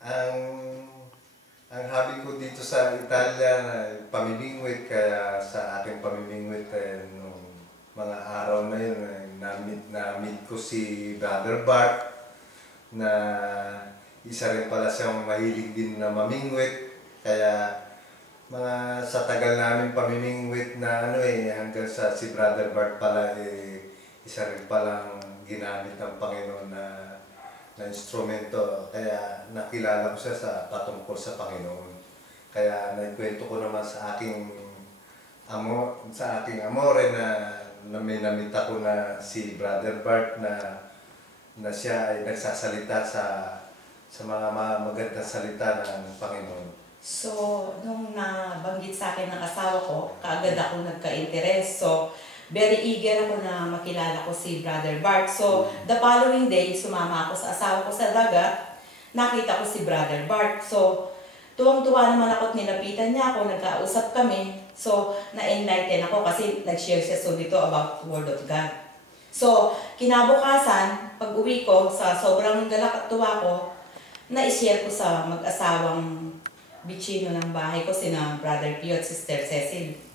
Ang ang hobby ko dito sa Italia na pamimingwit, kaya sa aking pamimingwit nung mga araw na yun na-meet ko si Brother Bart na isa rin pala siyang mahilig din na mamingwit. Kaya mga sa tagal namin pamimingwit na hanggang sa si Brother Bart pala isa rin palang ginamit ng Panginoon na instrumento, kaya nakilala ko siya sa patungkol sa Panginoon. Kaya naikwento ko naman sa aking amore na may namit ako na si Brother Bart na siya ay nagsasalita sa mga magandang salita ng Panginoon. So, nung nabanggit sa akin ng asawa ko, kaagad ako nagka-interest. So, very eager ako na makilala ko si Brother Bart. So, the following day, sumama ako sa asawa ko sa dagat. Nakita ko si Brother Bart. So, tuwang-tuwa naman ako at nilapitan niya ako, nagkausap kami. So, na-enlighten ako kasi nag-share siya dito about the Word of God. So, kinabukasan, pag uwi ko, sa sobrang galak at tuwa ko, na-share ko sa mag-asawang Bichino ng bahay ko, sina Brother Pio at Sister Cecil.